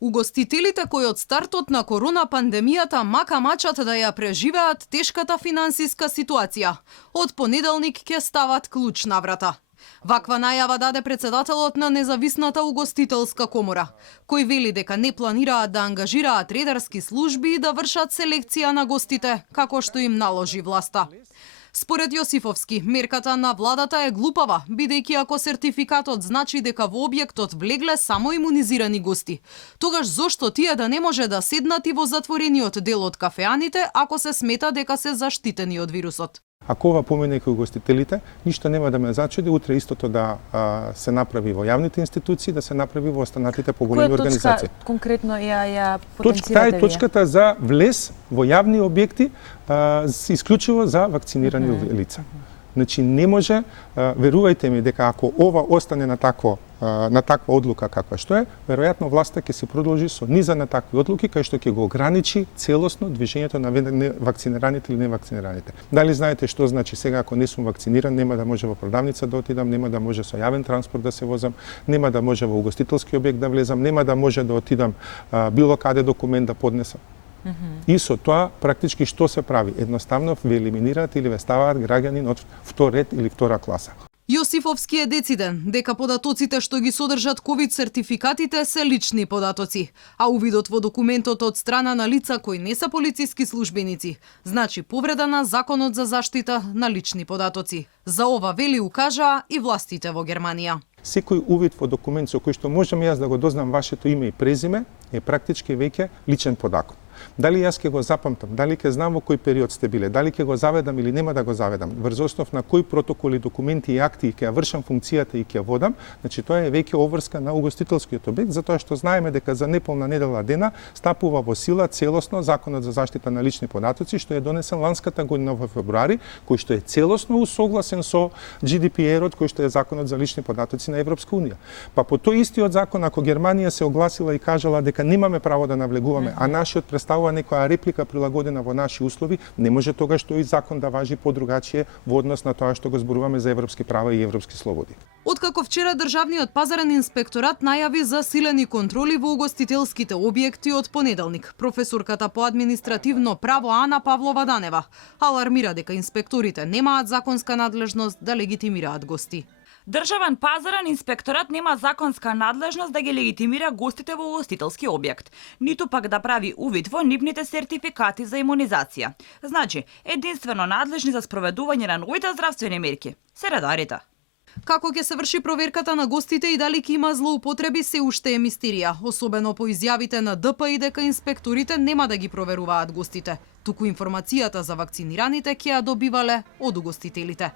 Угостителите кои од стартот на корона пандемијата мака мачат да ја преживеат тешката финансиска ситуација, од понеделник ќе стават клуч на врата. Ваква најава даде председателот на Независната угостителска комора, кој вели дека не планираат да ангажираат редарски служби да вршат селекција на гостите, како што им наложи власта. Според Јосифовски, мерката на владата е глупава, бидејќи ако сертификатот значи дека во објектот влегле само имунизирани гости, тогаш зошто тие да не може да седнат и во затворениот дел од кафеаните ако се смета дека се заштитени од вирусот? Ако ова помине кај угостителите, ништо нема да ме зачуди утре истото да се направи во јавните институции, да се направи во останатите поголеми организации. Конкретно ја потенцирате вие? Точката за влез во јавни објекти исклучиво за вакцинирани лица. Значи не може, верувајте ми дека ако ова остане на таква одлука каква што е, веројатно власта ќе се продолжи со низа на такви одлуки кај што ќе го ограничи целосно движењето на вакцинираните или невакцинираните. Дали знаете што значи сега ако не сум вакциниран, нема да може во продавница да отидам, нема да може со јавен транспорт да се возам, нема да може во угостителски објект да влезам, нема да може да отидам било каде документ да поднесам. И со тоа, практички што се прави? Едноставно ве елиминираат или ве ставаат граѓанин од втор ред или втора класа. Јосифовски е дециден дека податоците што ги содржат ковид сертификатите се лични податоци, а увидот во документот од страна на лица кои не се полициски службеници значи повреда на Законот за заштита на лични податоци. За ова вели укажаа и властите во Германија. Секој увид во документ со кој што можам јас да го дознам вашето име и презиме е практички веќе личен податок. Дали јас ќе го запамтам, дали ќе знам во кој период сте биле, дали ќе го заведам или нема да го заведам, врз основ на кои протоколи, документи и акти ќе ја вршам функцијата и ќе ја водам, значи тоа е веќе обврска на угостителскиот објект, затоа што знаеме дека за неполна недела дена стапува во сила целосно Законот за заштита на лични податоци, што е донесен ланската година во февруари, кој што е целосно усогласен со GDPR-от, кој што е Законот за лични податоци на Европска унија. Па по тој истиот закон, ако Германија се огласила и кажала дека немаме право да навлегуваме, а нашиот представува некоја реплика прилагодена во наши услови, не може тогаш тој закон да важи подругачие во однос на тоа што го зборуваме за европски права и европски слободи. Откако вчера Државниот пазарен инспекторат најави засилени контроли во угостителските објекти од понеделник, професорката по административно право Ана Павлова Данева алармира дека инспекторите немаат законска надлежност да легитимираат гости. Државен пазарен инспекторат нема законска надлежност да ги легитимира гостите во угостителски објект, ниту пак да прави увид во нивните сертификати за имунизација. Значи, единствено надлежни за спроведување на новите здравствени мерки се редарите. Како ќе се врши проверката на гостите и дали ќе има злоупотреби се уште е мистерија, особено по изјавите на ДП и дека инспекторите нема да ги проверуваат гостите, туку информацијата за вакцинираните ќе ја добивале од угостителите.